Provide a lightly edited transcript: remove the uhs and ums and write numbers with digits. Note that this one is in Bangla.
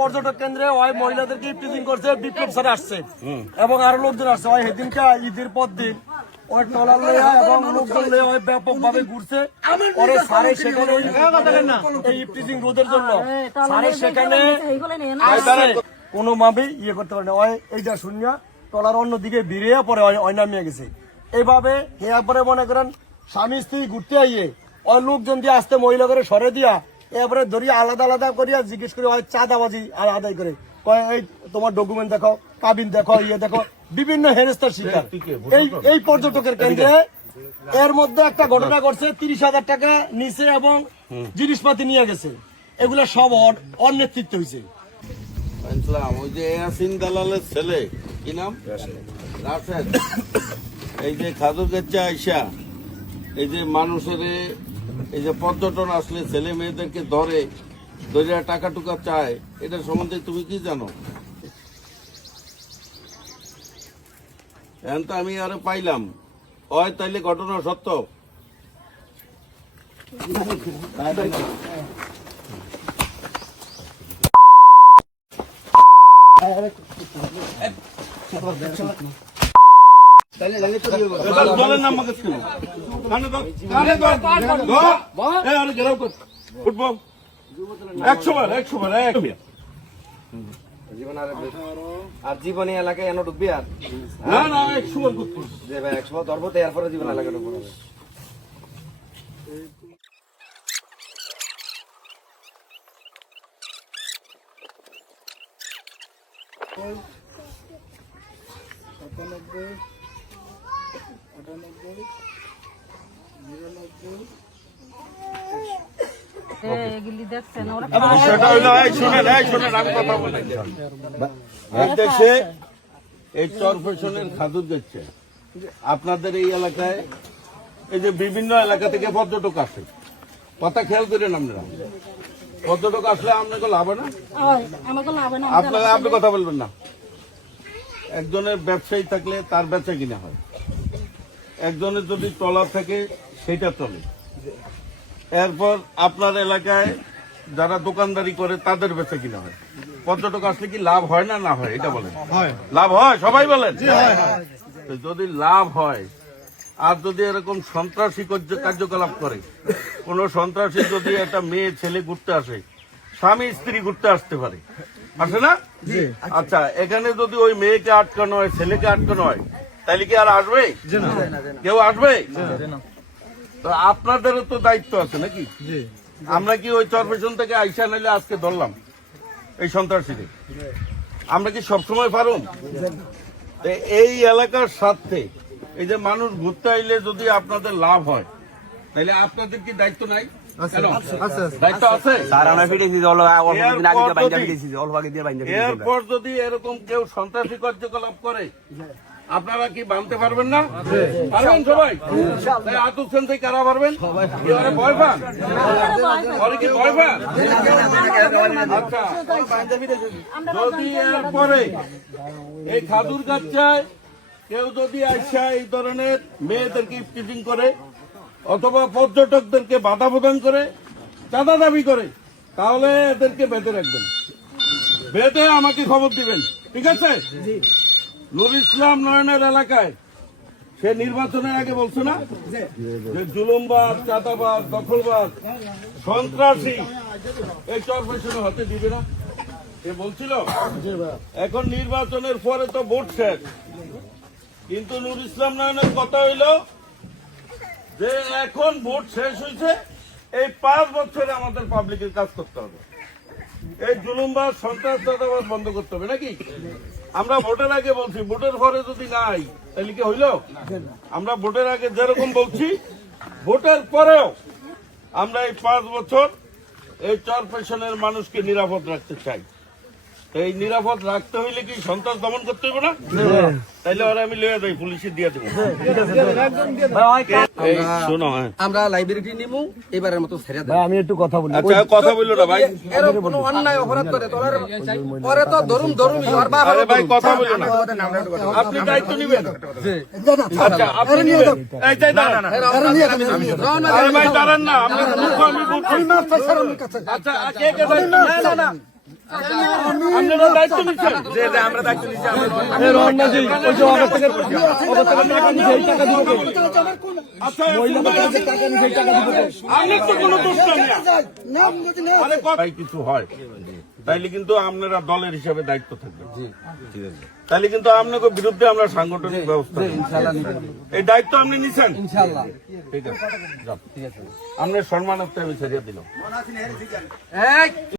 পর্যটক কেন্দ্রে ওই মহিলাদেরকে ইফটিজিং করছে, বিপ্লব স্যার আসছে এবং আরো লোকজন আসছে। ওই সেদিনকে ঈদের পর দিন ওই ট্রলার লইয়া এবং লোকজন লইয়া ওই ব্যাপক ভাবে ঘুরছে। পরে স্যারে সেখানে এই ইফটিজিং রোধের জন্য স্যারে সেখানে কোনোভাবেই ইয়ে করতে পারে না। ওই এইটা শূন্য ট্রলার অন্যদিকে ভিড়িয়ে পরে ওই নামিয়ে গেছে। এইভাবে এরপরে মনে করেন স্বামী স্ত্রী ঘুরতে আইয়ে ওই লোকজন দিয়ে আসতে মহিলা করে সরে দিয়া এরপরে ধরিয়া আলাদা আলাদা করিয়া জিজ্ঞেস করে ওই চাঁদাবাজি আদায় করে এই তোমার ডকুমেন্ট দেখো, কাবিন দেখো, ইয়ে দেখো, বিভিন্ন হেনস্থার শিকার এই পর্যটকের কেন্দ্রে। এর মধ্যে একটা ঘটনা ঘটছে, 30,000 টাকা নিচে এবং জিনিসপাতি নিয়ে গেছে। এগুলো সব ওর নেতৃত্ব হয়েছে। ওই যে ইয়াসিন দালালের ছেলে কি নাম, রাশেদ, এই যে খাদুর কাছে আইসা এই যে মানুষের এই যে পর্যটন আসলে ছেলে মেয়েদেরকে ধরে টাকা টুকা চায়, এটা সম্বন্ধে তুমি কি জানো? এখন তো আমি আরো পাইলাম হয়, তাইলে ঘটনা সত্য। আর জীবনী এলাকায় এনে ঢুকবি আর না 100 যে ভাই 100 ধরবো তো এরপরে জীবন এলাকায় ঢুকবো। দেশে এই চরফেশনের খাদুর যাচ্ছে আপনাদের এই এলাকায়, এই যে বিভিন্ন এলাকা থেকে পর্যটক আসে, কথা খেয়াল করেন আপনারা। পর্যটক আসলে আপনাকে লাভ হয় না, আপনারা আপনি কথা বলবেন না। একজনের ব্যবসায়ী থাকলে তার বেচা কিনা হয়, একজনের যদি ট্রলার থাকে সেটা চলে। এরপর আপনার এলাকায় যারা দোকানদারি করে তাদের বেচা কিনা হয়। পর্যটক আসলে কি লাভ হয় না, না হয়? এটা বলেন। লাভ হয়? সবাই বলেন। যদি লাভ হয়, আর যদি এরকম সন্ত্রাসী কার্যকলাপ করে, কোন সন্ত্রাসী যদি একটা মেয়ে ছেলে ঘুরতে আসে, স্বামী স্ত্রী ঘুরতে আসতে পারে, আসে না? আচ্ছা, এখানে যদি ওই মেয়েকে আটকানো হয়, ছেলেকে আটকানো হয়, তাহলে কি আর আসবে? কেউ আসবে? তো আপনাদেরও তো দায়িত্ব আছে নাকি? আমরা কি ওই চরপেশন থেকে আইসা নাইলে আজকে ধরলাম এই সন্ত্রাসীদের? আমরা কি সবসময় পারুন? এই এলাকার স্বার্থে এই যে মানুষ ঘুরতে আইলে যদি আপনাদের লাভ হয়, তাহলে আপনাদের কি দায়িত্ব নাই? দায়িত্ব আছে। এরপর যদি এরকম কেউ সন্ত্রাসী কার্যকলাপ করে, আপনারা কি বানতে পারবেন না? পারবেন সবাই? হাত উঠছেন থেকে কারা পারবেন? ভয় পান? কি ভয় পান? আচ্ছা, যদি এরপরে এই খাদুর গাছায় কেউ যদি আইসা এই ধরনের মেয়েদেরকে ইফটিজিং করে অথবা পর্যটকদেরকে বাধা প্রদান করে, চাঁদা দাবি করে, তাহলে এদেরকে বেঁধে রাখবেন, বেঁধে আমাকে খবর দিবেন, ঠিক আছে? নুর ইসলাম নয়নের এলাকায় সে নির্বাচনের আগে বলছে না যে জুলুমবাজ, চাঁদাবাজ, দখলবাজ, সন্ত্রাসী এই চরপেশনে হতে দিবে না, সে বলছিল। এখন নির্বাচনের পরে তো ভোট শেষ, কিন্তু নুর ইসলাম নয়নের কথা হইল যে এখন ভোট শেষ হয়েছে, এই 5 বছরে আমাদের পাবলিকের কাজ করতে হবে, এই জুলুমবাজ, সন্ত্রাস, চাঁদাবাজ বন্ধ করতে হবে নাকি? আমরা ভোটের আগে বলছি, ভোটের পরে যদি নাই তাহলে কি হইল? আমরা ভোটের আগে যেরকম বলছি, ভোটের পরেও আমরা এই 5 বছর এই চরপেশনের মানুষকে নিরাপদ রাখতে চাই। এই নিরাপদ রাখতে হইলে কি সন্ত্রাস দমন করতে হইব না? তাইলে ওরা আমি লইয়া যাই, পুলিশে দিয়ে দেবো। এই শোনো, হ্যাঁ আমরা লাইব্রেরি নিমু এবারের মতো ছেড়ে দেব। ভাই আমি একটু কথা বলি। আচ্ছা কথা বললো না ভাই। এর কোনো অন্যায় অপরাধ করে তোলার পরে তো ধরুম আর বাবা আরে ভাই কথা বললো না, আপনি দায়িত্ব নিবেন। আচ্ছা আপনি নিবেন। এই যাই দাঁড়ান। আরে ভাই দাঁড়ান না, আপনার মুখ আমি বলছি। আচ্ছা কে কে দায়িত্ব? না না আপনারা দায়িত্ব নিচ্ছেন? আমরা দায়িত্ব নিচ্ছি। এই রহনা জি, ওই যে ওদের থেকে টাকা নিছে, এই টাকা দিব কে? আচ্ছা টাকা নিছে, এই টাকা দিব কে? আপনার তো কোনো দোষ নাই। আরে ভাই কিছু হয় তাইলে কিন্তু আপনারা দলের হিসাবে দায়িত্ব থাকবে। তাইলে কিন্তু আপনাকে বিরুদ্ধে আমরা সাংগঠনিক ব্যবস্থা নেব। এই দায়িত্ব আপনি নিছেন ইনশাআল্লাহ। ঠিক আছে, যান। আপনার সম্মানার্থে আমি ছেড়ে দিলাম।